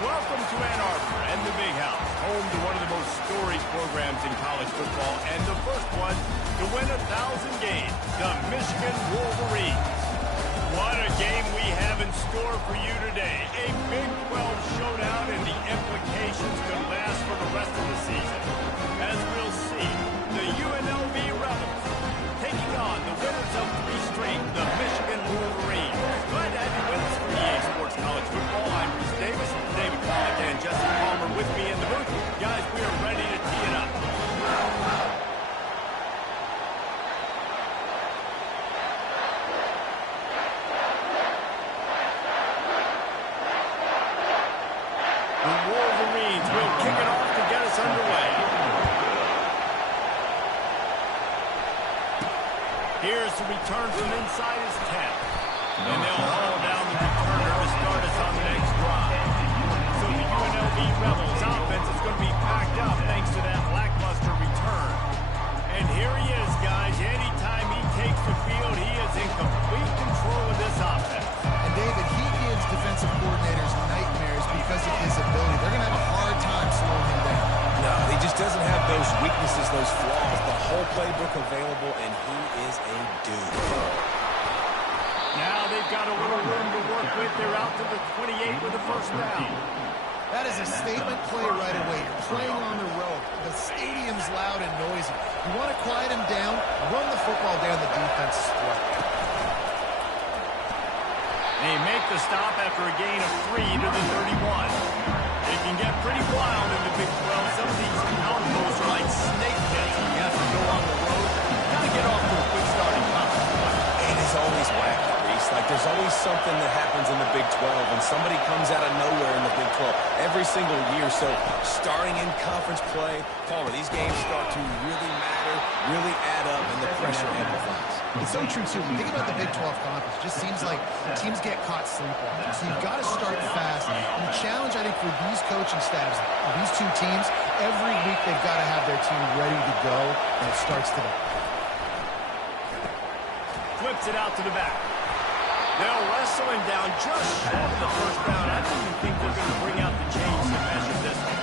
Welcome to Ann Arbor and the Big House, home to one of the most storied programs in college football, and the first one to win 1,000 games, the Michigan Wolverines. What a game we have in store for you today. A Big 12 showdown, and the implications could last for the rest of the season. As we'll see, the UNLV Rebels taking on the winners of 3 straight, the Michigan Wolverines. Glad to have you with us for EA Sports College Football. I'm Bruce Davis, David Pollack, and Jesse Palmer with me in the booth. Guys, we are ready to tee it up. The Wolverines will kick it off to get us underway. Here's the return from inside his 10. And they'll haul down the returner to start us on the next drive. So the UNLV Rebels offense is going to be packed up thanks to that lackluster return. And here he is, guys. Anytime he takes the field, he is in complete control of this offense. And David, he gives defensive coordinators nightmares because of his ability. They're going to have a hard time slowing him down. No, he just doesn't have those weaknesses, those flaws. The whole playbook available, and he is a dude. Now they've got a little room to work with. They're out to the 28 with the first down. That is a statement play right away. You're playing on the road. The stadium's loud and noisy. You want to quiet him down, run the football down the defense's throat. They make the stop after a gain of 3 to the 31. It can get pretty wild in the Big 12. Some of these outposts are like snake pits. You have to go on the road. Got to get off to a quick starting line. And it's always wacky, Reese. Like, there's always something that happens in the Big 12, and somebody comes out of nowhere in the Big 12 every single year. So, starting in conference play, Palmer, these games start to really matter, really add up, and the pressure amplifies. It's so true, too. Think about the Big 12 conference. It just seems like teams get caught sleepwalking. So you've got to start fast. And the challenge, I think, for these coaching staffs, these two teams, every week they've got to have their team ready to go, and it starts today. Flips it out to the back. They'll wrestle him down just short of the first down. I don't even think they're going to bring out the chains to measure this one.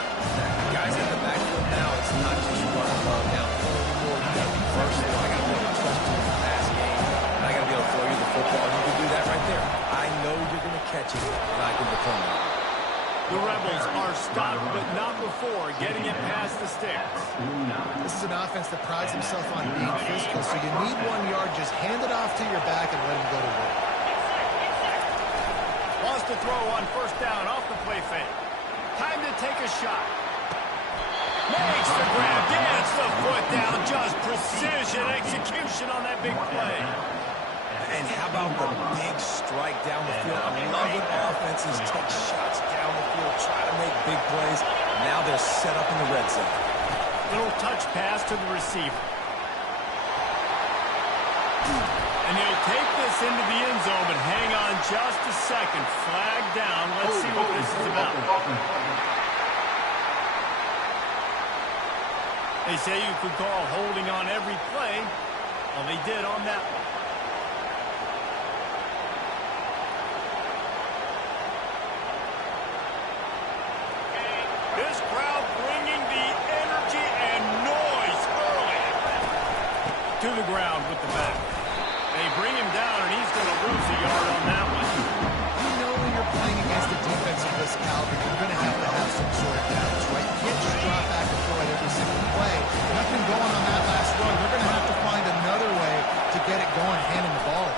Guys in the backfield now, it's not just run love down anymore. You got to be versatile. I got to be able to trust you in the pass game. And I got to be able to throw you the football. You can do that right there. I know you're going to catch it, and I can depend on it. The Rebels are stopped, but not before getting it past the sticks. This is an offense that prides himself on being physical, so you need 1 yard. Just hand it off to your back and let him go to work. Wants to throw on first down off the play fake. Time to take a shot. Makes the grab, gets the foot down, just precision execution on that big play. And how about the big strike down the field? I love when offenses take shots down the field, try to make big plays. Now they're set up in the red zone. Little touch pass to the receiver. And he'll take this into the end zone, but hang on just a second. Flag down. Let's see what this is about. They say you could call holding on every play. Well, they did on that one. This crowd bringing the energy and noise early. To the ground with the back. They bring him down, and he's going to lose a yard on that one. You know when you're playing against a defense of this caliber, you're going to have some sort of balance, right? You can't just drop back and throw it every single play. Nothing going on that last run. They're going to have to find another way to get it going, handing the ball.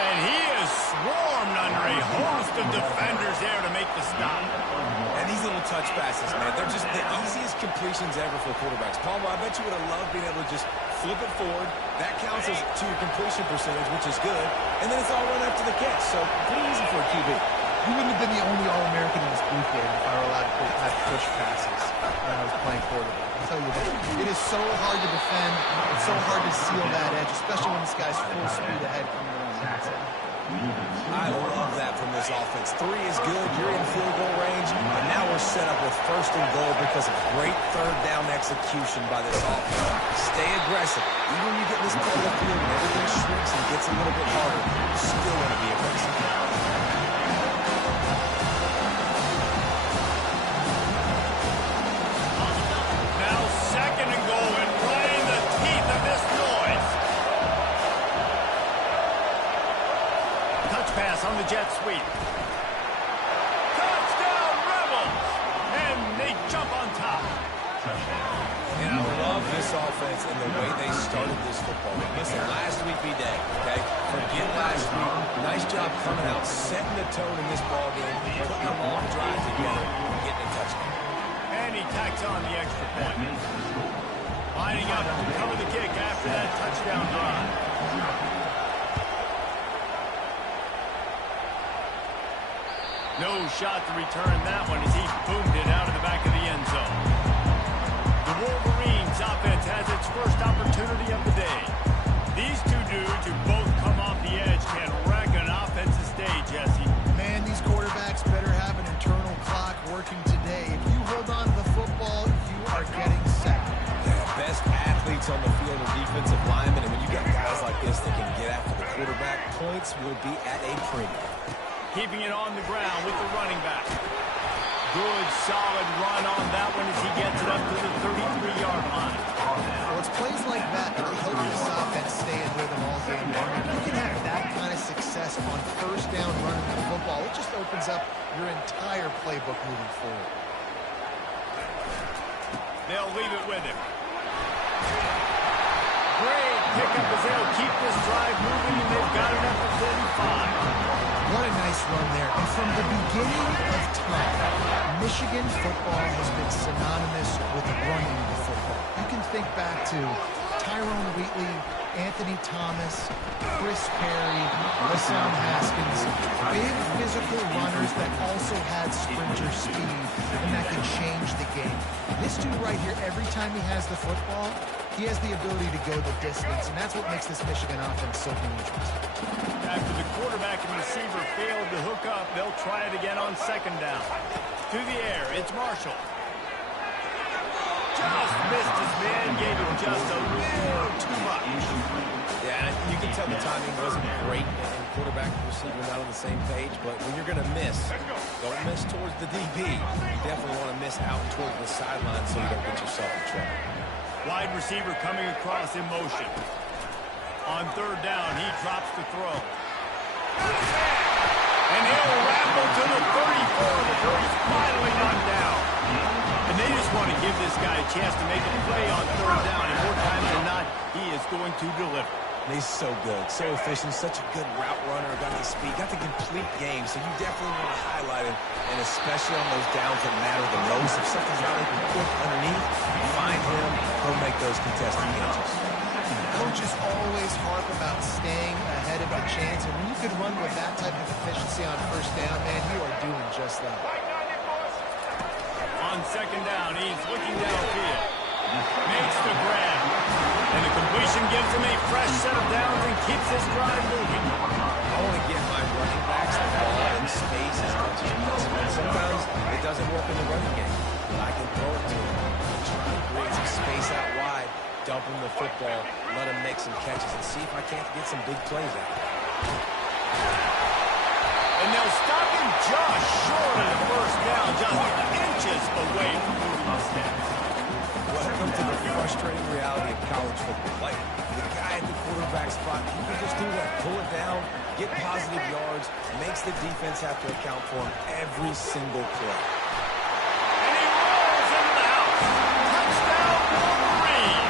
And he is swarmed under a host of defenders there to make the stop. And these little touch passes, man, they're just the easiest completions ever for quarterbacks. Palmer, I bet you would have loved being able to just flip it forward. That counts as to your completion percentage, which is good. And then it's all run after the catch. So pretty easy for a QB. You wouldn't have been the only All-American in this booth game if I were allowed to have push passes when I was playing quarterback. I'll tell you that. It is so hard to defend. It's so hard to seal that edge, especially when this guy's full speed ahead coming around the outside. I love that from this offense. 3 is good. You're in field goal range. And now we're set up with first and goal because of great third down execution by this offense. Stay aggressive. Even when you get this part of the field and everything shrinks and gets a little bit harder, you still want to be aggressive. offense and the way they started this football game. Listen, last week be day, okay? Forget last week. Nice job coming out, setting the tone in this ball game, putting a long drive together, and getting a touchdown. And he tacks on the extra point. Lining up to cover the kick after that touchdown drive. No shot to return that one as he boomed it out of the back of the end zone. The Wolverines offense has its first opportunity of the day. These two dudes who both come off the edge can wreck an offensive stage, Jesse. Man, these quarterbacks better have an internal clock working today. If you hold on to the football, you are getting sacked. Best athletes on the field are defensive linemen, and when you got guys like this that can get after the quarterback, points will be at a premium. Keeping it on the ground with the running back. Good, solid run on that one as he gets it up to the 33-yard line. Well, it's plays like that that help this offense stay in rhythm all game long. If you can have that kind of success on first down running the football, it just opens up your entire playbook moving forward. They'll leave it with him. Great pickup as they'll keep this drive moving, and they've got it up to 35. What a nice run there. And from the beginning of time, Michigan football has been synonymous with running the football. You can think back to Tyrone Wheatley, Anthony Thomas, Chris Perry, LaShawn Haskins, big physical runners that also had sprinter speed and that can change the game. This dude right here, every time he has the football, he has the ability to go the distance, and that's what makes this Michigan offense so dangerous. After the quarterback and receiver failed to hook up, they'll try it again on second down. To the air, it's Marshall. Just missed his man, gave him just a little too much. Yeah, and you can tell the timing wasn't great, and quarterback and receiver not on the same page, but when you're going to miss, don't miss towards the DB. You definitely want to miss out towards the sideline so you don't get yourself in trouble. Wide receiver coming across in motion. On third down, he drops the throw. And he'll ramble to the 34 before he's finally knocked down. And they just want to give this guy a chance to make a play on third down. And more times than not, he is going to deliver. He's so good, so efficient, such a good route runner, got the speed, got the complete game, so you definitely want to highlight him, and especially on those downs that matter the most. If something's not open quick underneath, find him, he'll make those contested catches. Coaches always harp about staying ahead of the chance, and when you can run with that type of efficiency on first down, man, you are doing just that. On second down, he's looking downfield. Makes the grab. And the completion gives him a fresh set of downs and keeps his drive moving. I want to get my running backs the ball in space as much as possible. Sometimes it doesn't work in the running game. I can throw it to him. Try to create some space out wide, dump him the football, let him make some catches, and see if I can't get some big plays out of it. And they'll stop him just short of the first down, just inches away from moving the steps. Welcome to the frustrating reality of college football. Like, the guy at the quarterback spot, he can just do that. Pull it down, get positive yards, makes the defense have to account for him every single play. And he rolls into the house. Touchdown, Wolverine!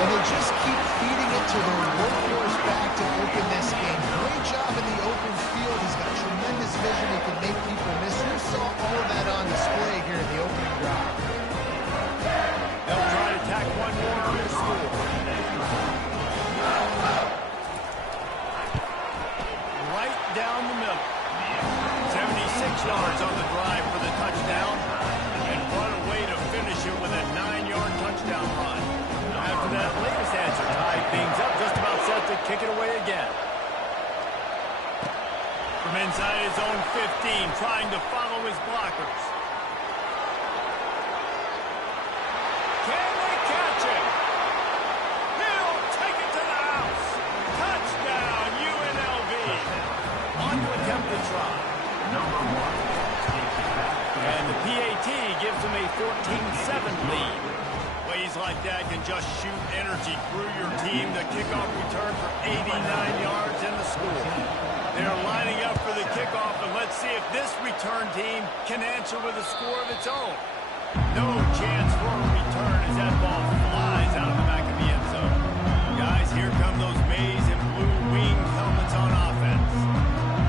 And they just keep feeding it to their workhorse back to open this game. Great job in the open field. He's got tremendous vision. He can make people miss. You saw all of that on display here in the opening drive. They'll try to tack one more on their score. Right down the middle. 76 yards on the drive for the touchdown. And what a way to finish it with a 9-yard touchdown run. After that latest answer tied things up, just about set to kick it away again. From inside his own 15, trying to follow his blockers. Can they catch him? He'll take it to the house. Touchdown, UNLV. On to attempt the try. And the PAT gives him a 14-7 lead. Plays like that can just shoot energy through your team. The kickoff return for 89 yards in the score. They're lining up for the kickoff, and let's see if this return team can answer with a score of its own. No chance for a return as that ball flies out of the back of the end zone. Guys, here come those maize and blue wing helmets on offense.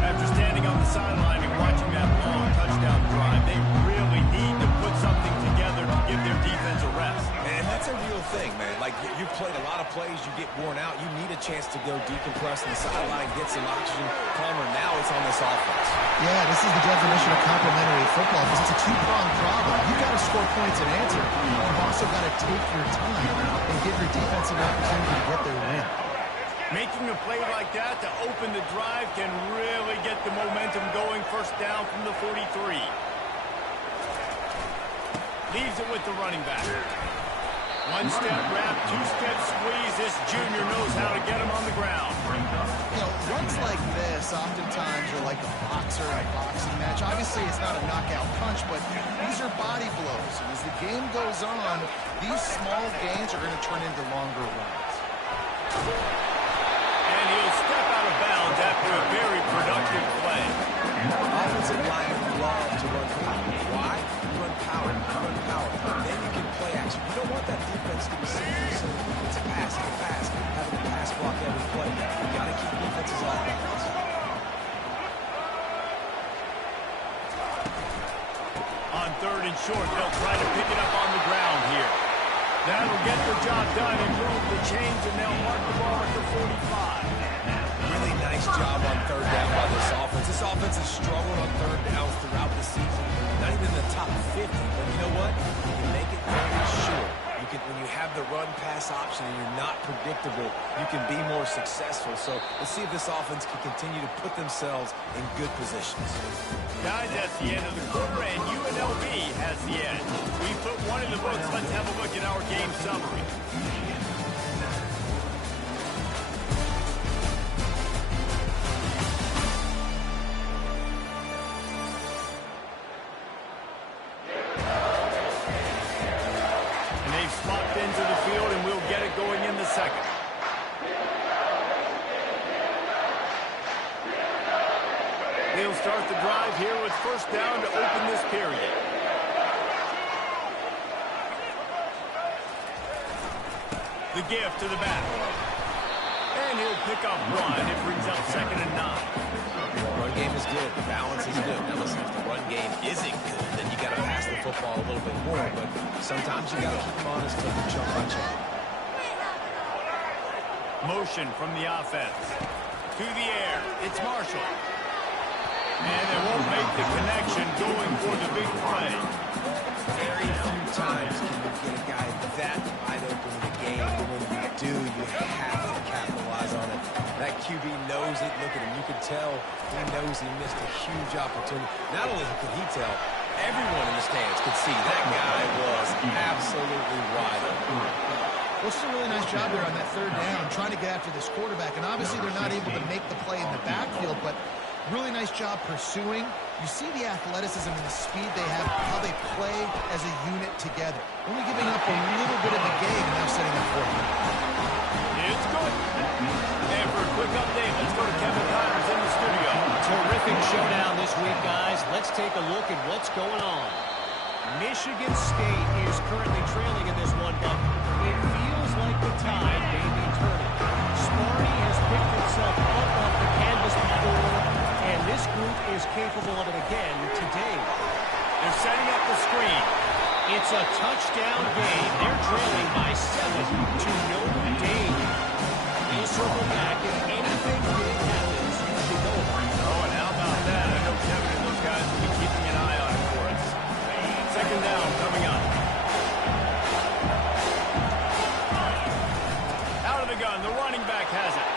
After standing on the sideline and watching that long touchdown drive, they really need to put something together to give their defense a rest. And that's a real thing, man. Like, you've played a lot of plays, you get worn out, you need a chance to go decompress on the sideline, get some oxygen. Palmer, now it's on this offense. Yeah, this is the definition of complementary football because it's a two-pronged problem. You've got to score points and answer. You've also got to take your time and give your defense an opportunity to get their win. Making a play like that to open the drive can really get the momentum going. First down from the 43. Leaves it with the running back. One-step wrap, two-step squeeze. This junior knows how to get him on the ground. You know, runs like this oftentimes are like a boxer in a boxing match. Obviously, it's not a knockout punch, but these are body blows. And as the game goes on, these small gains are going to turn into longer runs. And he'll step out of bounds after a very productive play. Offensive line love to run power. Why? You run power. Then you can play action. You don't want that defense to be simple. So it's a pass, having a pass block every play. You got to keep defenses off balance. On third and short, they'll try to pick it up on the ground here. That'll get the job done and move the chains, and they'll mark the ball at the 45. Really nice job on third down by this offense. This offense has struggled on third downs throughout the season. Not even in the top 50, but you know what? You can make it very short. When you have the run-pass option and you're not predictable, you can be more successful. So let's see if this offense can continue to put themselves in good positions. Guys, that's the end of the quarter, and UNLV has the edge. We put one in the books. Let's have a look at our game summary. Into the field, and we'll get it going in the second. They'll start the drive here with first down to open this period. The give to the back. And he'll pick up one. It brings up 2nd and 9. Run game is good. The balance is good. Now listen, if the run game isn't good, then you got to pass the football a little bit more. But sometimes you got to keep them honest, keep them chunk by chunk. Motion from the offense. To the air. It's Marshall. And they won't make the connection going for the big play. Very few times can you get a guy that wide open in the game. But when you do, you have to capitalize on it. That QB knows it. Look at him. You can tell he knows he missed a huge opportunity. Not only could he tell, everyone in the stands could see that guy was absolutely wide open. Well, it's a really nice job there on that third down, trying to get after this quarterback. And obviously they're not able to make the play in the backfield, but really nice job pursuing. You see the athleticism and the speed they have, how they play as a unit together. Only giving up a little bit of a gain and now setting up for it. It's good. And for a quick update, let's go to Kevin Connors in the studio. Terrific showdown this week, guys. Let's take a look at what's going on. Michigan State is currently trailing in this one, but it feels like the tide may be turning. Sparty has picked himself up off the canvas before, and this group is capable of it again today. They're setting up the screen. It's a touchdown game. They're trailing by 7 to Notre Dame. They'll circle back if anything big happens. You should know about it. Oh, and how about that? I know Kevin and those guys will be keeping an eye on it for us. 2nd down coming up. Out of the gun, the running back has it.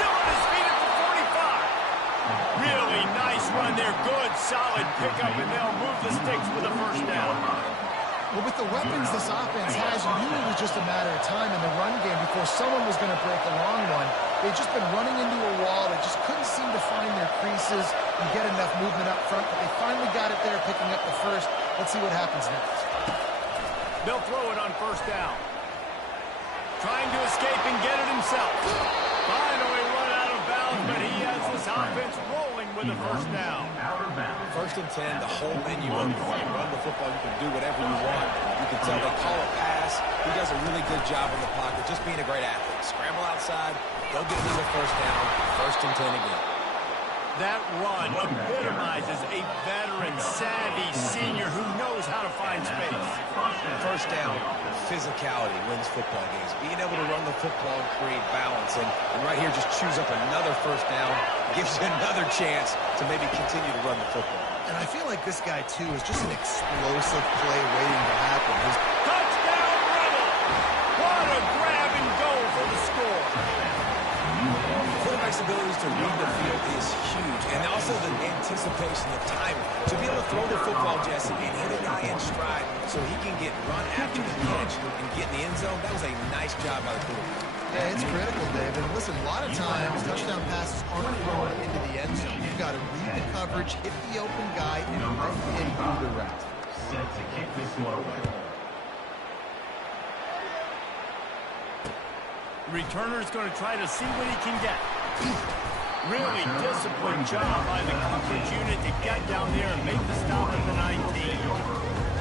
Still on his feet at the 45. Really nice run there. Good, solid pickup, and they'll move the sticks for the first down. Well, with the weapons this offense has, you knew it was just a matter of time in the run game before someone was going to break a long one. They've just been running into a wall. They just couldn't seem to find their creases and get enough movement up front, but they finally got it there, picking up the first. Let's see what happens next. They'll throw it on first down. Trying to escape and get it himself. Finally run out of bounds, but he has this offense rolling with a first down. 1st and 10, the whole menu of you run the football, you can do whatever you want. tell they call a pass. He does a really good job in the pocket, just being a great athlete. Scramble outside, go get another first down, 1st and 10 again. That run epitomizes a veteran, savvy senior who knows how to find space. First down, physicality wins football games. Being able to run the football and create balance. And right here, just choose up another first down. Gives you another chance to maybe continue to run the football. And I feel like this guy, too, is just an explosive play waiting to happen. Touchdown, Rebel! What a grab and go for the score. Quarterback's abilities to read the field is huge. And also the anticipation, the timing. To be able to throw the football, Jesse, and hit a guy in stride so he can get run after the catch and get in the end zone, that was a nice job by the quarterback. Yeah, it's critical, David. And listen, a lot of times, touchdown passes aren't thrown into the end zone. You've got to read the coverage, hit the open guy, and let him do the rest. Set to kick this one away. Returner's going to try to see what he can get. Really disciplined job by the coverage unit to get down there and make the stop at the 19.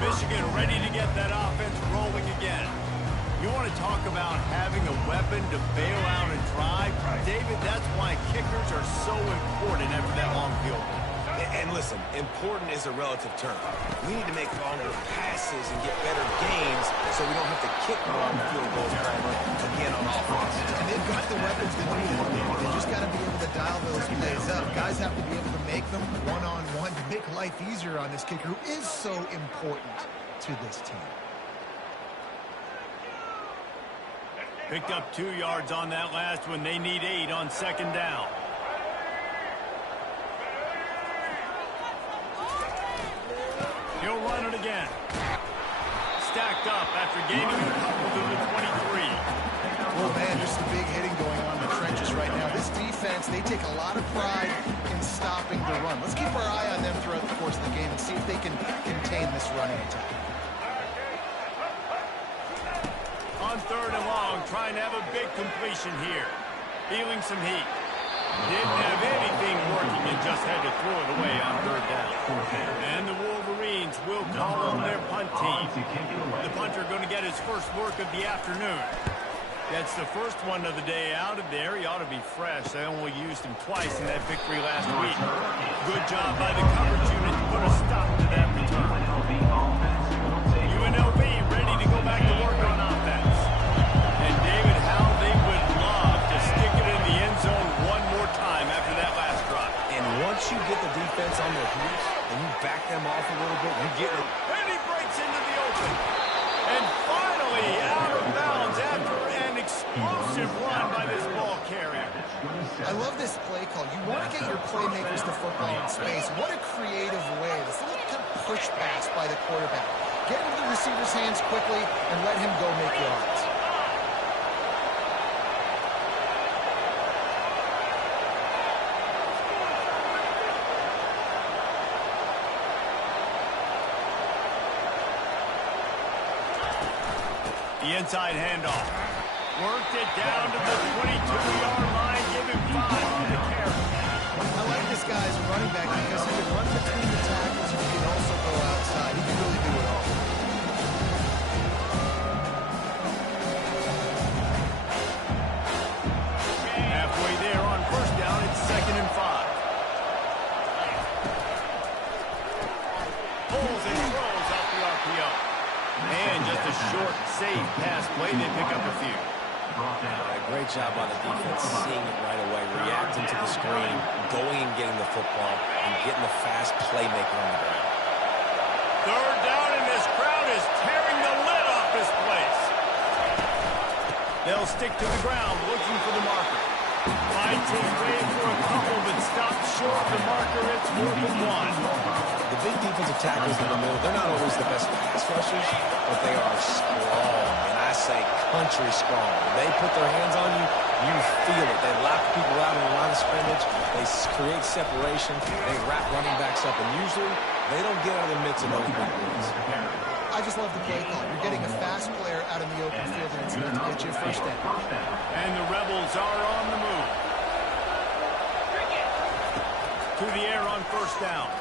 Michigan ready to get that offense rolling again. You want to talk about having a weapon to bail out and drive? David, that's why kickers are so important after that long field goal. And listen, important is a relative term. We need to make longer passes and get better gains so we don't have to kick long field goals again on offense. And they've got the weapons to do that. They just got to be able to dial those plays up. Guys have to be able to make them one-on-one to make life easier on this kicker who is so important to this team. Picked up 2 yards on that last one. They need 8 on 2nd down. He'll run it again. Stacked up after gaining a couple to the 23. Oh, man, just a big hitting going on in the trenches right now. This defense, they take a lot of pride in stopping the run. Let's keep our eye on them throughout the course of the game and see if they can contain this running attack. On 3rd and long, trying to have a big completion here. Feeling some heat. Didn't have anything working and just had to throw it away on 3rd down. And the Wolverines will call on their punt team. The punter going to get his first work of the afternoon. That's the first one of the day out of there. He ought to be fresh. They only used him twice in that victory last week. Good job by the coverage unit to put a stop to that return. UNLV ready to go back to work on offense. And David, how they would love to stick it in the end zone one more time after that last drive. And once you get the defense on their heels and you back them off a little bit, you get it. And he breaks into the open. And finally out of bounds after an explosive run by this ball carrier. I love this play call. You want to get your playmakers to football in space. What a creative way. This little kind of push pass by the quarterback. Get into the receiver's hands quickly and let him go make yards. The inside handoff. Worked it down to the 22-yard line. Give him 5 on the carry. I like this guy as a running back because he can run between the tackles and he can also go outside. He can really do it all. Halfway there on 1st down. It's 2nd and 5. Pulls and throws out the RPO. And just a short, safe pass play. They pick up a few. Great job on the defense, seeing it right away, reacting to the screen, going and getting the football, and getting the fast playmaker on the ground. 3rd down, and this crowd is tearing the lid off this place. They'll stick to the ground, looking for the marker. Finds his way for a couple, but stops short of the marker. It's 4th and 1. The big defensive tackles in the middle, they're not always the best pass rushers, but they are strong, and I say country strong. When they put their hands on you, you feel it. They lock people out in the line of scrimmage. They create separation. They wrap running backs up, and usually they don't get out of the midst of those big ones. I just love the play call. You're getting a fast player out in the open field, and it's going to get you a first down. And the Rebels are on the move. To the air on 1st down.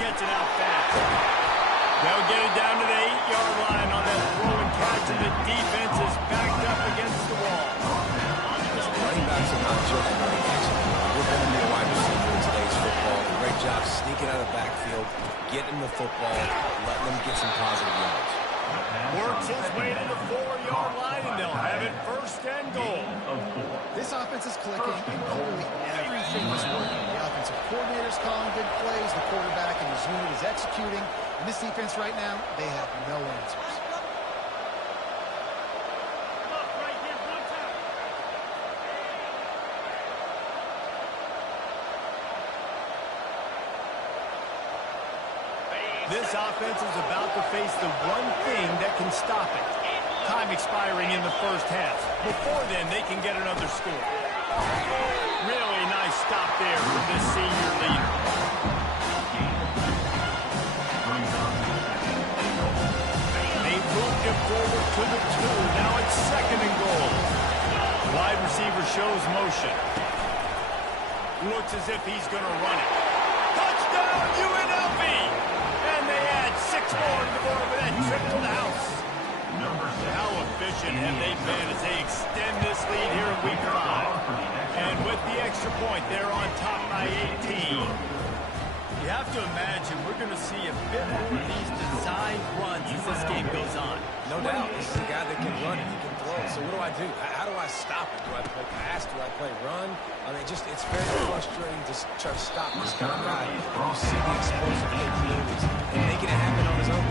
Gets it out fast. They'll get it down to the 8-yard line on that throw and catch, and the defense is backed up against the wall. Running backs are not just running backs. You're going to be a wide receiver in today's football. Great job sneaking out of the backfield, getting the football, letting them get some positive yards. Works his way to the 4-yard line, and they'll have it first and goal. This offense is clicking, and clearly everything is working. The offensive coordinator's calling good plays. The quarterback and his unit is executing. And this defense right now, they have no answers. This offense is about to face the one thing that can stop it. Time expiring in the first half. Before then, they can get another score. Really nice stop there from this senior leader. They moved him forward to the 2. Now it's second and goal. Wide receiver shows motion. Looks as if he's going to run it. Touchdown, UNLV! And they add 6 more to the board with that trip to the house. How efficient have they been as they extend this lead here in week 5? And with the extra point, they're on top by 18. You have to imagine we're going to see a bit more of these designed runs as this game goes on. No doubt. This is a guy that can run and he can throw. So what do? How do I stop it? Do I play pass? Do I play run? I mean, it's very frustrating to try to stop this kind of guy. You see the explosive capabilities and making it happen on his own.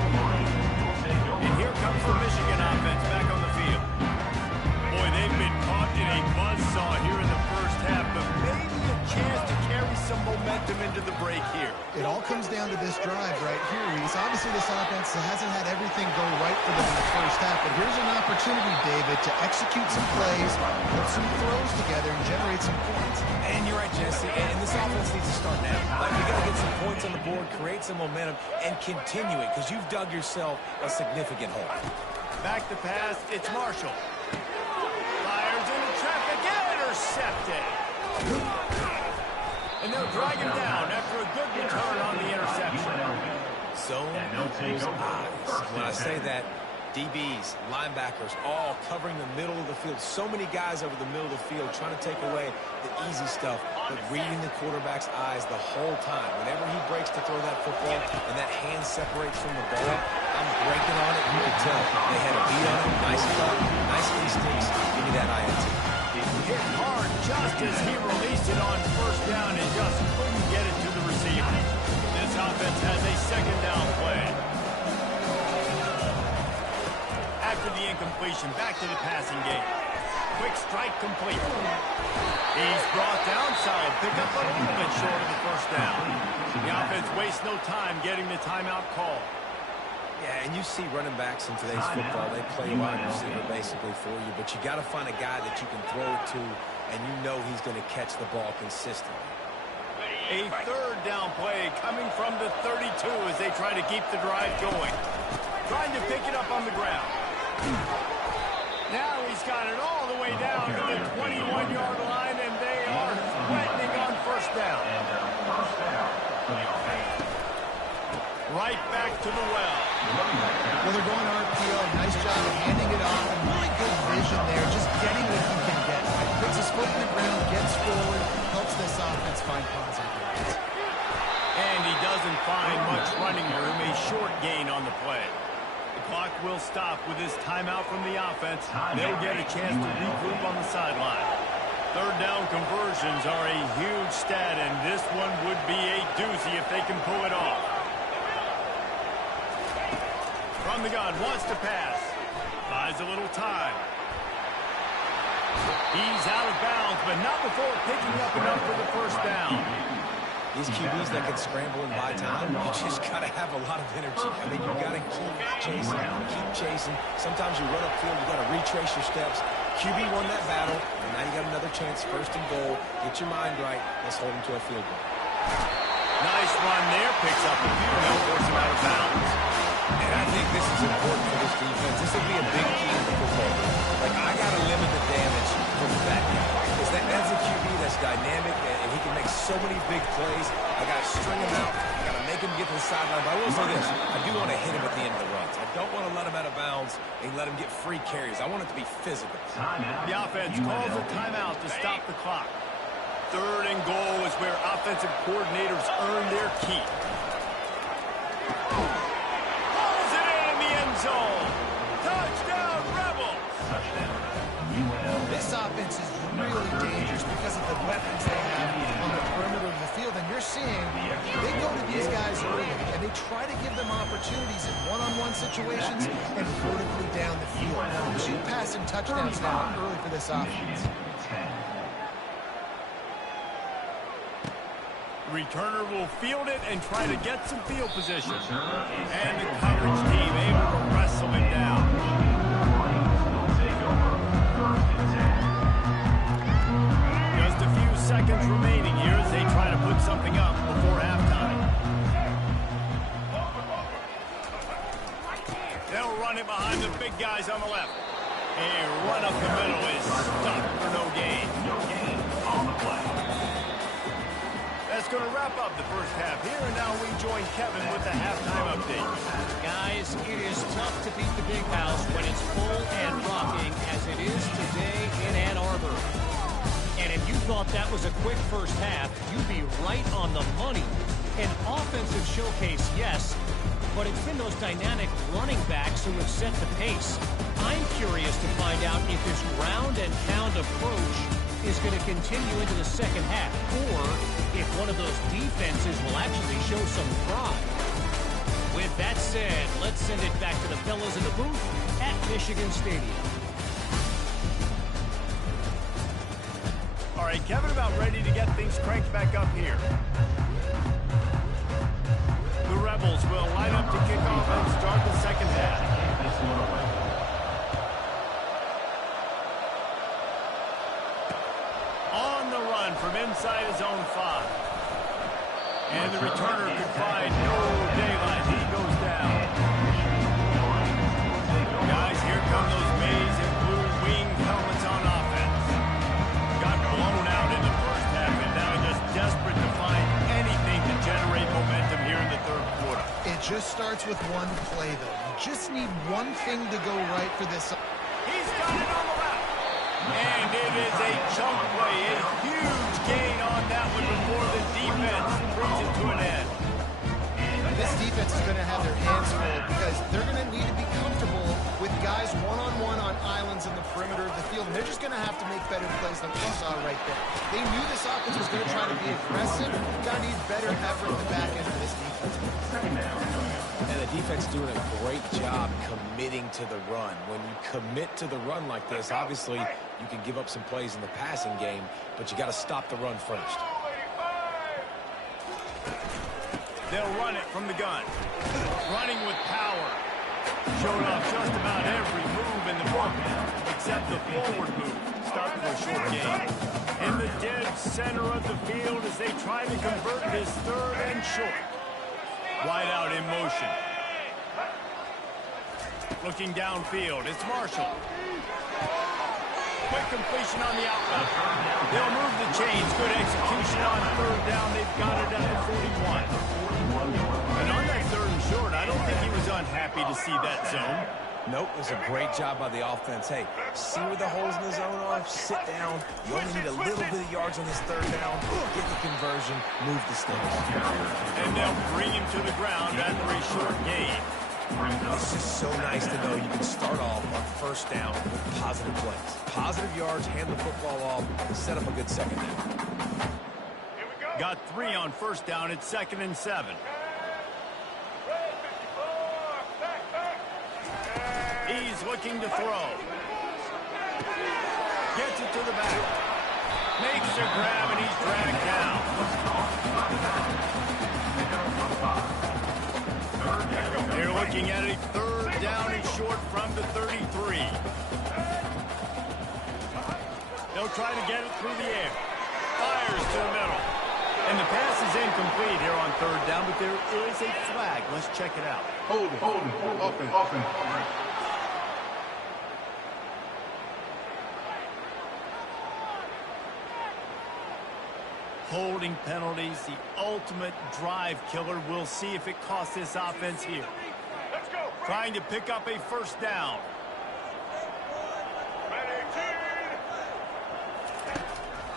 And here comes the Michigan offense back on the field. Boy, they've been caught in a buzzsaw here in the first half, but maybe a chance to carry some momentum into the break here. It all comes down to this drive right here, Reese. Obviously, this offense hasn't had everything go right for them in the first half, but here's an opportunity, David, to execute some plays, put some throws together, and generate some points. And you're right, Jesse, and this offense needs to start now. Like, you got to get some points on the board, create some momentum, and continue it, because you've dug yourself a significant hole. Back to pass, it's Marshall. Fires into traffic, intercepted. And they'll drag him down after a good return on the interception. Zone equals eyes. When I say that, DBs, linebackers, all covering the middle of the field. So many guys over the middle of the field trying to take away the easy stuff, but reading the quarterback's eyes the whole time. Whenever he breaks to throw that football and that hand separates from the ball, I'm breaking on it. You can tell they had a beat on it. Nice cut, nice instincts. Give me that INT. Hit hard just as he released it on first down and just couldn't get it to the receiver. This offense has a second down play. After the incompletion, back to the passing game. Quick strike complete. He's brought down, solid pickup, but a little bit short of the first down. The offense wastes no time getting the timeout call. Yeah, and you see running backs in today's football, they play wide receiver basically for you, but you got to find a guy that you can throw it to, and you know he's going to catch the ball consistently. A third down play coming from the 32 as they try to keep the drive going. Trying to pick it up on the ground. Now he's got it all the way down to the 21-yard line, and they are threatening on first down. Right back to the well. Well, they're going RPO. Nice job of handing it off. And really good vision there. Just getting what he can get. Puts his foot in the ground, gets forward, helps this offense find positive yards. And he doesn't find much running room. A short gain on the play. The clock will stop with this timeout from the offense. They'll get a chance to regroup on the sideline. Third down conversions are a huge stat, and this one would be a doozy if they can pull it off. From the gun, wants to pass. Buys a little time. He's out of bounds, but not before picking up enough for the first down. These QBs that can scramble and buy time, you just got to have a lot of energy. I mean, you got to keep chasing. Sometimes you run upfield, you got to retrace your steps. QB won that battle, and now you got another chance, first and goal. Get your mind right. Let's hold him to a field goal. Nice run there, picks up a few, no force him out of bounds. And I think this is important for this defense. This will be a big key in the football game. Like, I got to limit the damage from the back end. Because that's a QB that's dynamic, and he can make so many big plays. I got to string him out. I got to make him get to the sideline. But I will say this. I do want to hit him at the end of the runs. I don't want to let him out of bounds and let him get free carries. I want it to be physical. The offense calls a timeout to stop the clock. 3rd and goal is where offensive coordinators earn their keep. Pulls it in the end zone. Touchdown, Rebels! This offense is really dangerous because of the weapons they have on the perimeter of the field. And you're seeing they go to these guys early, and they try to give them opportunities in one-on-one situations and vertically down the field. 2 passing touchdowns now early for this offense. Returner will field it and try to get some field position. And the coverage team able to wrestle him down. Just a few seconds remaining here as they try to put something up before halftime. They'll run it behind the big guys on the left. A run up the middle is stuck for no gain. On the play. That's going to wrap up the first half here, and now we join Kevin with the halftime update. Guys, it is tough to beat the big house when it's full and rocking as it is today in Ann Arbor. And if you thought that was a quick first half, you'd be right on the money. An offensive showcase, yes, but it's been those dynamic running backs who have set the pace. I'm curious to find out if this ground and pound approach is going to continue into the second half, or if one of those defenses will actually show some pride. With that said, let's send it back to the fellas in the booth at Michigan Stadium. All right, Kevin, about ready to get things cranked back up here. The Rebels will line up to kick off and start the second half. On the run from inside his own 5. And the returner could find no daylight. He goes down. Guys, here come those maize and blue winged helmets on offense. Got blown out in the first half and now just desperate to find anything to generate momentum here in the 3rd quarter. It just starts with one play, though. You just need one thing to go right for this. He's got it on the left. And it is a chunk play, a huge gain on that one before the defense brings it to an end. This defense is going to have their hands full because they're going to need to be comfortable with guys one-on-one on islands in the perimeter of the field. And they're just going to have to make better plays than we saw right there. They knew this offense was going to try to be aggressive. Got to need better effort at the back end of this defense. And the defense doing a great job committing to the run. When you commit to the run like this, obviously you can give up some plays in the passing game, but you got to stop the run first. They'll run it from the gun. Running with power. Showed off just about every move in the book, except the forward move. Start for a short gain. In the dead center of the field as they try to convert this 3rd and short. Wide out in motion. Looking downfield, it's Marshall. Quick completion on the outlet. They'll move the chains. Good execution on 3rd down. They've got it at the 41. And on that 3rd and short, I don't think he was unhappy to see that zone. Nope, it was a great job by the offense. Hey, see where the holes in the zone are? Sit down. You only need a little bit of yards on this 3rd down. Get the conversion. Move the sticks. And they'll bring him to the ground after a short gain. It's just so nice to know you can start off on 1st down with positive plays. Positive yards, hand the football off, and set up a good second down. Got 3 on 1st down. It's 2nd and 7. He's looking to throw. Gets it to the back. Makes the grab, and he's dragged down. They're looking at a 3rd down and short from the 33. They'll try to get it through the air. Fires to the middle. And the pass is incomplete here on 3rd down, but there is a flag. Let's check it out. Hold it. Open. Holding penalties, the ultimate drive killer. We'll see if it costs this offense here. Let's go. Trying to pick up a first down.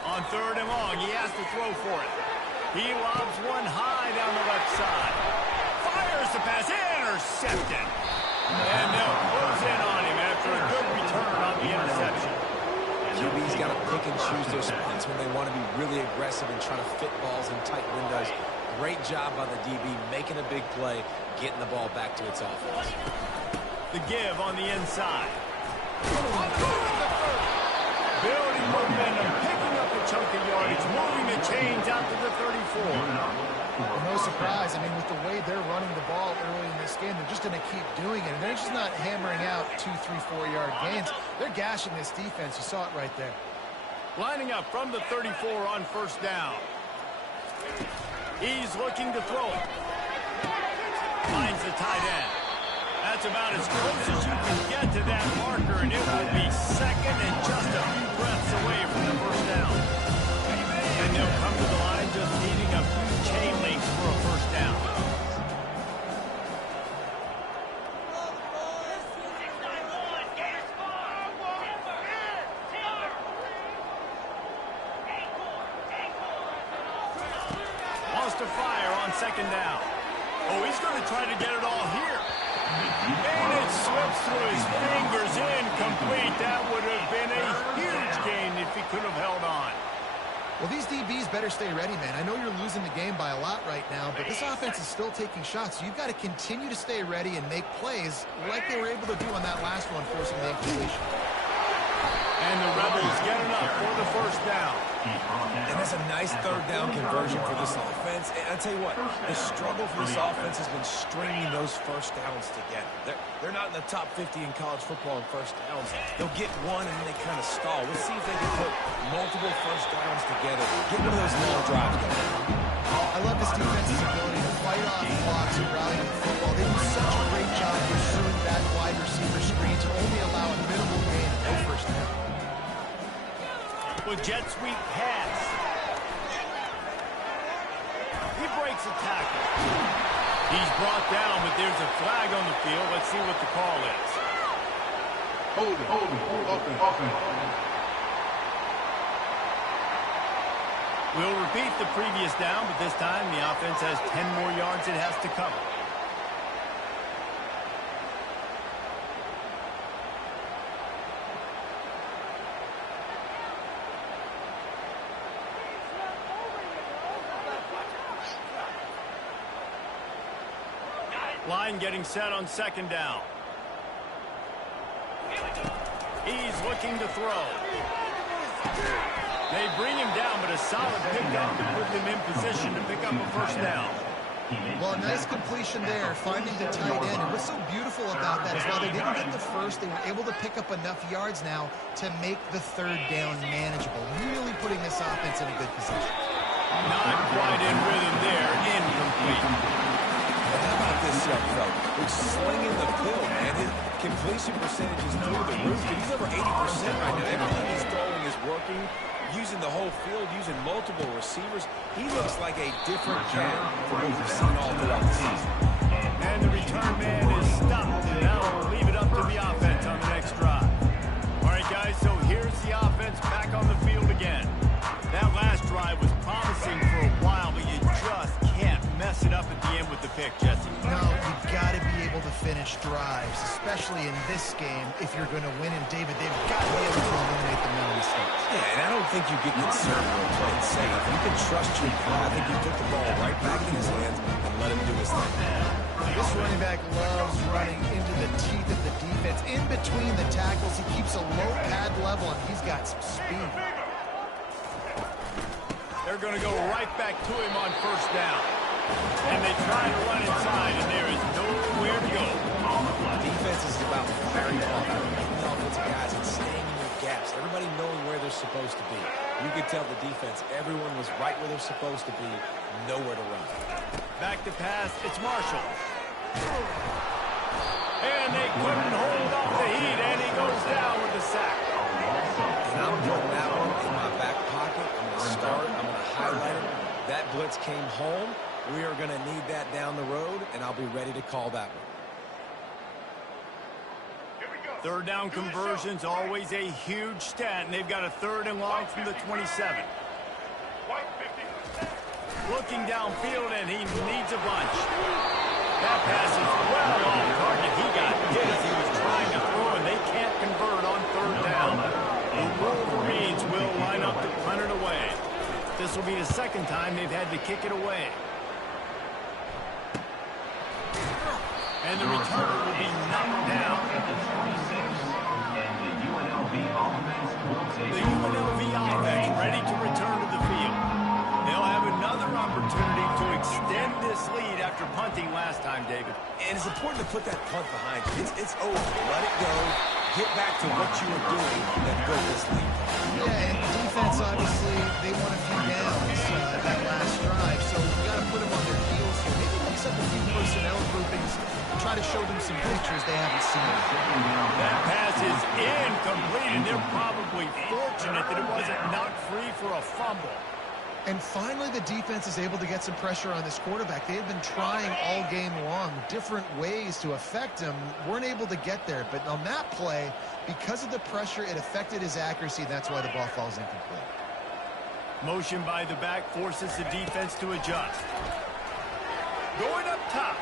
On 3rd and long, he has to throw for it. He lobs one high down the left side. Fires the pass, intercepted. And they'll close in on him after a good return on the interception. QB's got to pick and choose their spots when they want to be really aggressive and try to fit balls in tight windows. Great job by the DB making a big play, getting the ball back to its offense. The give on the inside. Building momentum, picking up a chunk of yardage, moving the chains out to the 34. Well, no surprise. I mean, with the way they're running the ball early in this game, they're just going to keep doing it. And they're just not hammering out 2, 3, 4-yard gains. They're gashing this defense. You saw it right there. Lining up from the 34 on first down. He's looking to throw it. Finds the tight end. That's about as close as you can get to that marker, and it will be second and just a few breaths away from the first down. And they'll come to the line just needing a few chain links for a first down. Wants to fire on second down. Oh, he's going to try to get it all here. And it slips through his fingers, incomplete. That would have been a huge gain if he could have held on. Well, these DBs better stay ready, man. I know you're losing the game by a lot right now, but this offense is still taking shots. So you've got to continue to stay ready and make plays like they were able to do on that last one, forcing the incompletion. And the Rebels get enough for the first down. And that's a nice 3rd down conversion for this offense. And I tell you what, the struggle for this offense has been stringing those first downs together. They're not in the top 50 in college football in first downs. They'll get one and then they kind of stall. We'll see if they can put multiple first downs together. Get one of those long drives going. I love this defense's ability to fight off blocks and rally to the football. They do such a great job pursuing that wide receiver screen to only allow a minimal gain and no first down. With jet sweep pass. He breaks a tackle. He's brought down, but there's a flag on the field. Let's see what the call is. Offense. We'll repeat the previous down, but this time the offense has 10 more yards it has to cover. Line getting set on second down. He's looking to throw. They bring him down, but a solid pickup to put them in position to pick up a first down. Well, a nice completion there, finding the tight end. And what's so beautiful about that is while they didn't get the first, they were able to pick up enough yards now to make the 3rd down manageable, really putting this offense in a good position. Not quite in rhythm there, incomplete. How about this young fella? He's slinging the pill, man. His completion percentage is through the roof. He's over 80% right now. Everything he's throwing is working, using the whole field, using multiple receivers. He looks like a different cat from what we've seen all throughout the season. And the return man is stopped. And now we'll leave it up to the offense on the next drive. All right, guys, so here's the offense back on the field again. That last drive was promising for a while, but you just can't mess it up at the end with the pick, Jesse. No, you've got to be able to finish drives, especially in this game. If you're going to win, and David, they've got to be able to eliminate the mental mistakes. Yeah, and I don't think you get conservative playing safe. You can trust your guy. I think you put the ball right back in his hands and let him do his thing. This running back loves running into the teeth of the defense. In between the tackles, he keeps a low pad level, and he's got some speed. They're going to go right back to him on first down. And they try to run inside, and there is nowhere to go. Defense is about firing off, getting the offensive guys and staying in their gaps. Everybody knowing where they're supposed to be. You could tell the defense, everyone was right where they're supposed to be, nowhere to run. Back to pass, it's Marshall. And they couldn't hold off the heat, and he goes down with the sack. And I'm putting that one in my back pocket. I'm going to start, I'm going to highlight it, blitz came home. We are going to need that down the road, and I'll be ready to call that one. Third down conversion's always a huge stat, and they've got a 3rd and long from the 27. Looking downfield, and he needs a bunch. That pass is well on target. He got hit as he was trying to throw, and they can't convert on 3rd down. The Wolverines will line up to punt it away. This will be the 2nd time they've had to kick it away. And the returner will be knocked down. The UNLV offense ready to return to the field. They'll have another opportunity to extend this lead after punting last time, David. And it's important to put that punt behind you. It's over. Let it go. Get back to what you were doing and build this lead. Yeah, and defense, obviously, they won a few downs that last drive, so you got to put them on their heels here. Maybe mix up a few personnel groupings and try to show them some pictures they haven't seen. That pass is incomplete, and they're probably fortunate that it wasn't knocked free for a fumble. And finally, the defense is able to get some pressure on this quarterback. They have been trying all game long different ways to affect him. Weren't able to get there. But on that play, because of the pressure, it affected his accuracy. That's why the ball falls incomplete. Motion by the back forces the defense to adjust. Going up top.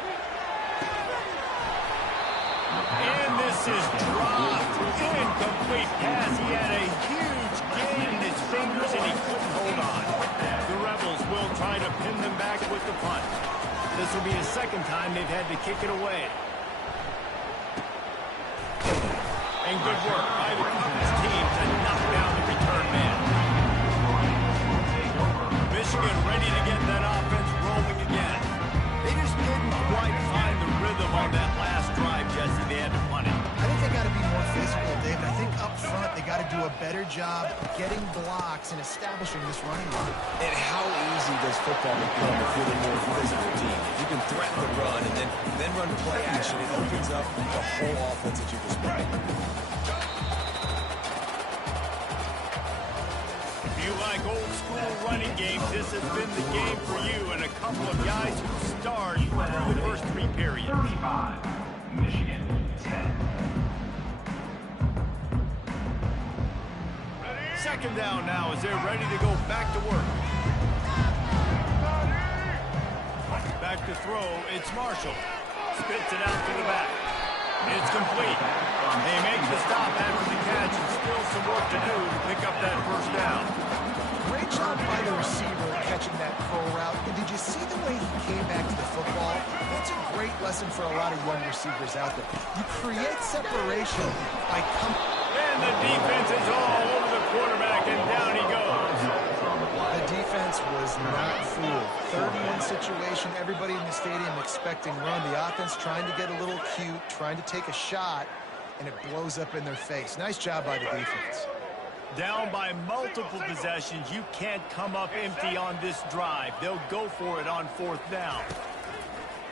And this is dropped. Incomplete pass. He had a huge gain in his fingers, and he couldn't hold on. The Rebels will try to pin them back with the punt. This will be the 2nd time they've had to kick it away. And good work by the Cubs team to knock down the return man. Michigan ready to get that offense rolling again. They just didn't quite find the rhythm on that last drive, Jesse. They had to punt it. I think they got to be more physical, David. I think up front they got to do a better job getting blocks and establishing this running line. And how easy does football become if you're the more physical team? If you can threaten the run and then run play action, it opens up the whole offense that you described. If you like old school running games, this has been the game for you, and a couple of guys who starred through the first 3 periods. 35, Michigan, 10. 2nd down now as they're ready to go back to work. Back to throw, it's Marshall. Spits it out to the back. It's complete. They make the stop after the catch, and still some work to do to pick up that 1st down. Great job by the receiver catching that curl route. And did you see the way he came back to the football? That's a great lesson for a lot of young receivers out there. You create separation by coming. And the defense is all over the quarterback, and down he goes. The defense was not fooled. 3rd and 1 situation, everybody in the stadium expecting run. The offense trying to get a little cute, trying to take a shot, and it blows up in their face. Nice job by the defense. Down by multiple possessions, you can't come up empty on this drive. They'll go for it on 4th down.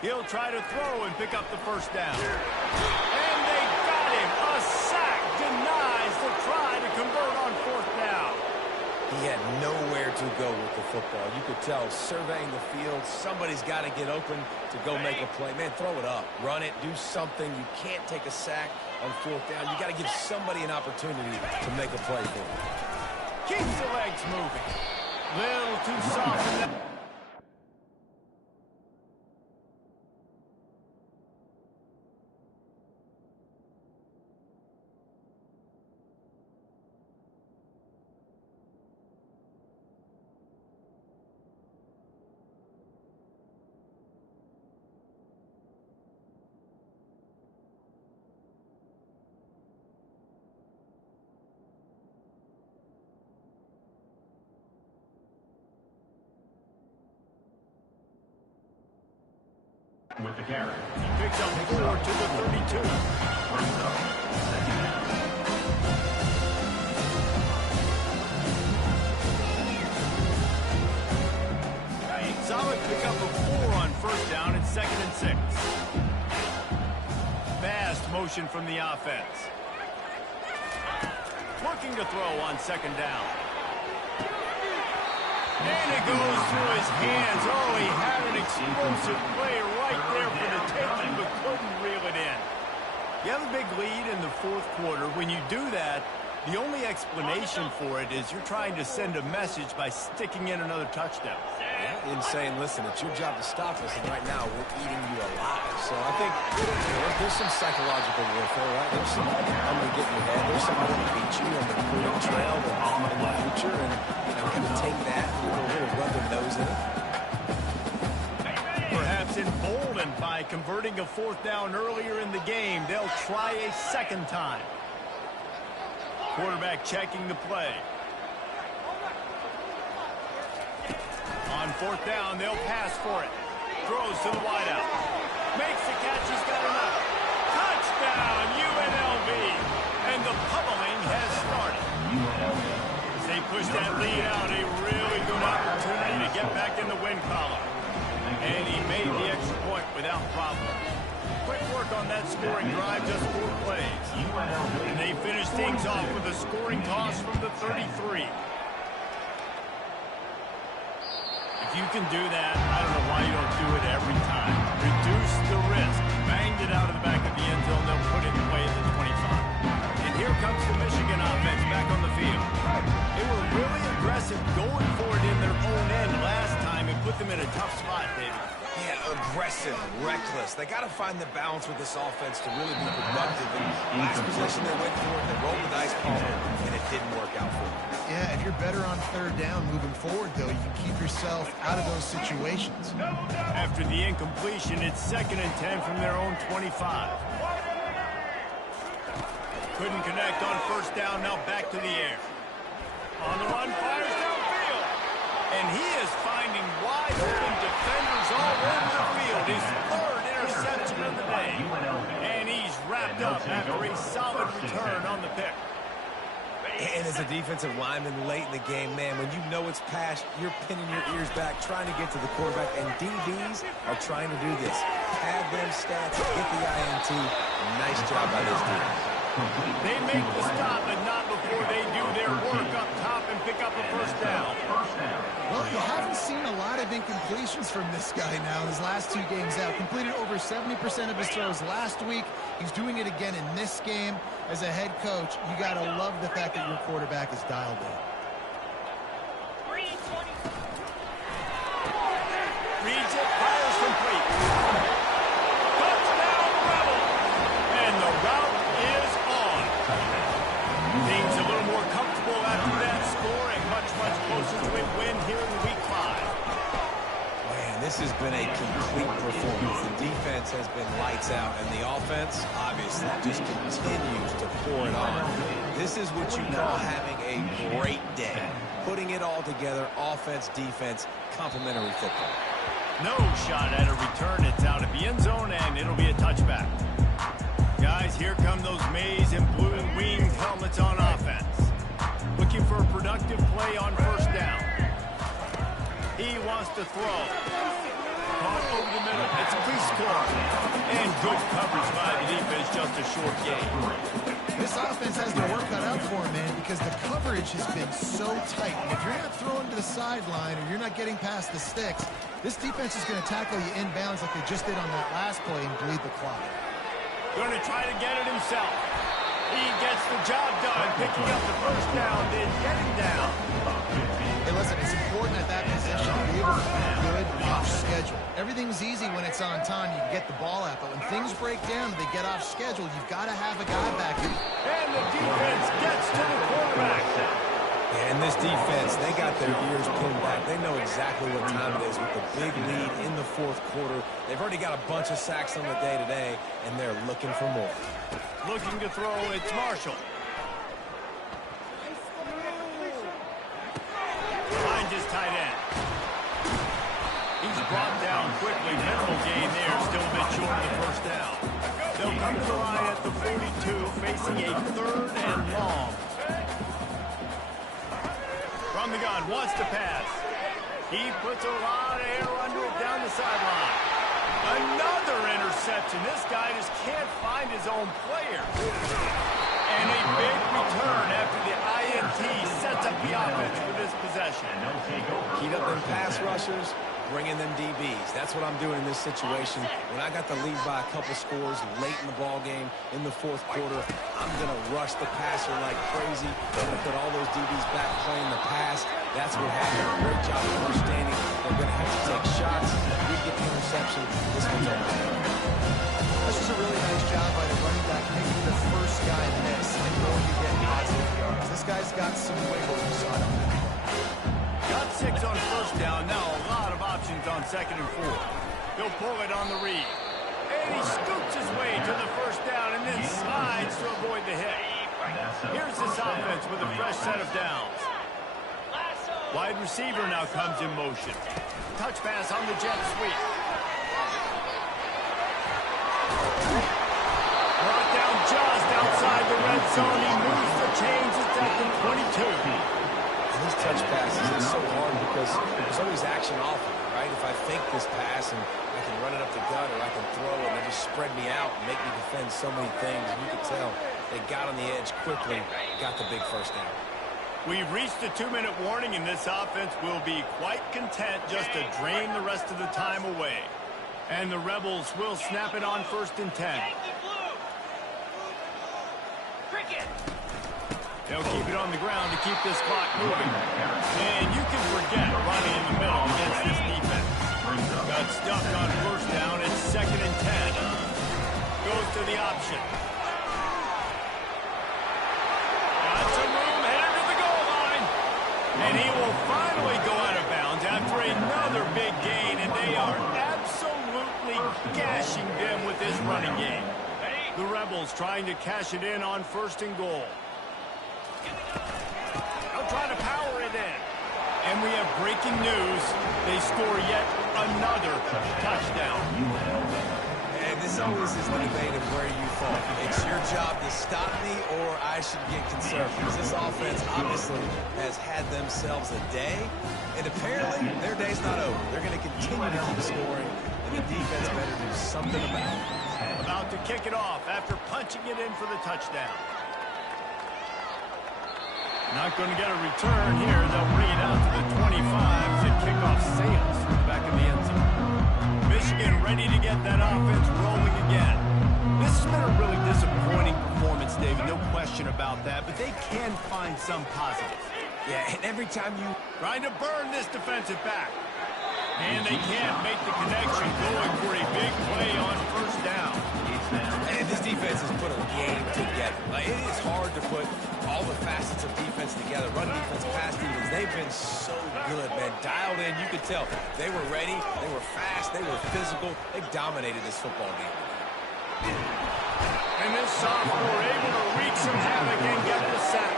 He'll try to throw and pick up the 1st down. And they got him. A sack denies the try to convert on 4th down. He had nowhere to go with the football. You could tell, surveying the field, somebody's got to get open to go make a play. Man, throw it up. Run it. Do something. You can't take a sack on 4th down. You got to give somebody an opportunity to make a play for him. Keeps the legs moving. Little too soft in that. With the carry. He picks up 4 to the 32. Solid pickup of 4 on 1st down and 2nd and 6. Fast motion from the offense. Looking to throw on 2nd down. And it goes through his hands. Oh, he had an explosive play right there for the taking, but couldn't reel it in. You have a big lead in the fourth quarter. When you do that, the only explanation for it is you're trying to send a message by sticking in another touchdown. Yeah, and saying, listen, it's your job to stop us, and right now we're eating you alive. So I think there's some psychological warfare, right? There's some, I'm going to get in your head. There's somebody to beat you on the recruiting trail in the future, and kind of take that and a little rub their nose in it. Perhaps emboldened by converting a fourth down earlier in the game, they'll try a second time. Quarterback checking the play. On fourth down, they'll pass for it. Throws to the wideout. Makes the catch, he's got enough. Touchdown, UNLV. And the pummeling has started. As they push that lead out, a really good opportunity to get back in the win column. And he made the extra point without problem. Quick work on that scoring drive, just 4 plays. And they finish things off with a scoring toss from the 33. If you can do that, I don't know why you don't do it every time. Reduce the risk. Banged it out of the back of the end zone. They'll put it away at the 25. And here comes the Michigan offense back on the field. They were really aggressive going for it in their own end last time and put them in a tough spot, David. Yeah, aggressive, reckless. They got to find the balance with this offense to really be productive. And last possession, they went for it, they rolled the dice ball, and it didn't work out for them. Yeah, if you're better on third down moving forward, though, you can keep yourself out of those situations. After the incompletion, it's 2nd and 10 from their own 25. Couldn't connect on first down, now back to the air. On the run, fires downfield. And he is finding wide open defenders all over the field. His 3rd interception of the day. And he's wrapped up after a solid return on the pick. And as a defensive lineman late in the game, man, when you know it's past, you're pinning your ears back, trying to get to the quarterback, and DBs are trying to do this. Pad them stats, get the INT. Nice job by this defense. They make the stop, but not before they do their work up top and pick up a first down. Well, you haven't seen a lot of incompletions from this guy now in his last 2 games out. Completed over 70% of his throws last week. He's doing it again in this game. As a head coach, you got to love the fact that your quarterback is dialed in. Reads it, fires complete. Touchdown, Rebel! And the route is on. Things a little more comfortable after that score and much closer to a win here in week 5. Man, this has been a complete performance. The defense has been lights out, and the offense, obviously, just continues to pour it on. This is what you call having a great day. Putting it all together, offense, defense, complementary football. No shot at a return. It's out of the end zone, and it'll be a touchback. Guys, here come those maize and blue and wing helmets on offense. Looking for a productive play on first down. He wants to throw. Caught over the middle. It's a free score. And good coverage by the defense, just a short game. This offense has their work cut out for him, man, because the coverage has been so tight. And if you're not throwing to the sideline or you're not getting past the sticks, this defense is going to tackle you inbounds like they just did on that last play and bleed the clock. Going to try to get it himself. He gets the job done, picking up the first down, then getting down. Hey, listen, it's important at that position to be able to be good off schedule. Everything's easy when it's on time. You can get the ball out, but when things break down, they get off schedule. You've got to have a guy back in. And the defense gets to the quarterback. Yeah, and this defense, they got their ears pinned back. They know exactly what time it is with the big lead in the fourth quarter. They've already got a bunch of sacks on the day today, and they're looking for more. Looking to throw, it's Marshall. Finds his tight end. He's brought down quickly. Minimal gain there, still a bit short of the first down. They'll come to the line at the 42, facing a 3rd and long. From the gun, wants to pass. He puts a lot of air under it down the sideline. Another interception. This guy just can't find his own players. And a big return after the INT He sets up the offense for this possession. Heat up them pass rushers, bring in them DBs. That's what I'm doing in this situation. When I got the lead by a couple scores late in the ball game, in the fourth quarter, I'm going to rush the passer like crazy. I'm going to put all those DBs back playing the pass. That's what happened. Great job of understanding. They're going to have to take shots. We get the interception. This one's over. This is a really nice job by the running back, making the first guy miss and going to get positive yards. This guy's got some wiggle loose on him. Got 6 on first down. Now a lot of options on 2nd and 4. He'll pull it on the read. And he scoops his way to the first down and then slides to avoid the hit. Here's this offense with a fresh set of downs. Wide receiver now comes in motion. Touch pass on the jet sweep. Brought down just outside the red zone. He moves the chains. It's at the 22. These touch passes are so hard because there's always action off of it, right? If I fake this pass and I can run it up the gut or I can throw it and they just spread me out and make me defend so many things, and you can tell they got on the edge quickly, got the big first down. We've reached the 2-minute warning, and this offense will be quite content just to drain the rest of the time away. And the Rebels will snap it on 1st and 10. They'll keep it on the ground to keep this clock moving. And you can forget running in the middle against this defense. Got stuffed on first down. It's 2nd and 10. Goes to the option. Got some room, headed to the goal line. And he will finally go out of bounds after another big gain. And they are absolutely gashing them with this running game. The Rebels trying to cash it in on 1st and goal. They'll try to power it in. And we have breaking news. They score yet another touchdown. And this always is the debate of where you fall. It's your job to stop me or I should get conservative. This offense obviously has had themselves a day. And apparently their day's not over. They're going to continue to keep scoring. And the defense better do something about it. About to kick it off after punching it in for the touchdown. Not going to get a return here. They'll bring it out to the 25 as the kickoff sails through the back of the end zone. Michigan ready to get that offense rolling again. This has been a really disappointing performance, David. No question about that. But they can find some positives. Yeah, and every time you... Trying to burn this defensive back. And they can't make the connection, going for a big play on first down. And this defense has put a game together. Like, it is hard to put all the facets of defense together. Run defense, pass defense. They've been so good, man. Dialed in. You could tell they were ready. They were fast. They were physical. They dominated this football game. And this sophomore able to wreak some havoc and get the sack.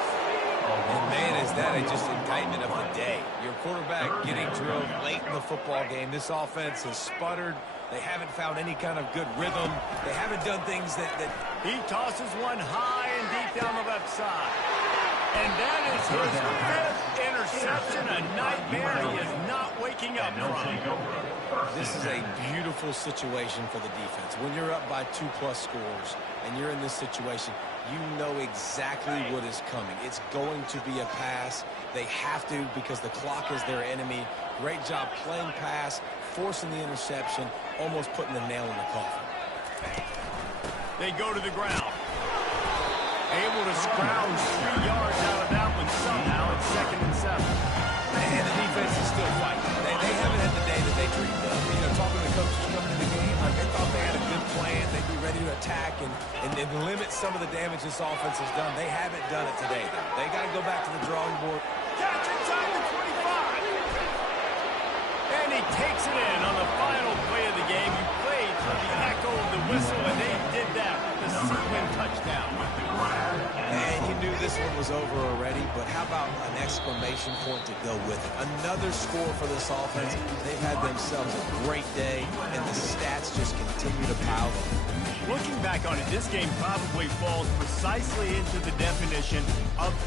And man, is that just indictment of the day. Your quarterback getting drilled late in the football game. This offense has sputtered. They haven't found any kind of good rhythm. They haven't done things that... He tosses one high and deep down the left side. And that is his 5th interception. A nightmare he is not waking up from. This is a beautiful situation for the defense. When you're up by 2+ scores and you're in this situation, you know exactly what is coming. It's going to be a pass. They have to because the clock is their enemy. Great job playing pass, forcing the interception, almost putting the nail in the coffin. They go to the ground. Able to scrounge 3 yards out of that one somehow. It's 2nd and 7. And the defense is still fighting. They haven't had the day that they dreamed of. You know, talking to the coaches coming into the game, like they thought they had a good plan. They'd be ready to attack and limit some of the damage this offense has done. They haven't done it today, though. They got to go back to the drawing board. Catch inside the 25. And he takes it in on the final play of the game. You played for the echo of the whistle, and they did that with the sequin touchdown. And you knew this one was over already, but how about an exclamation point to go with it? Another score for this offense. They've had themselves a great day, and the stats just continue to pile up. Looking back on it, this game probably falls precisely into the definition of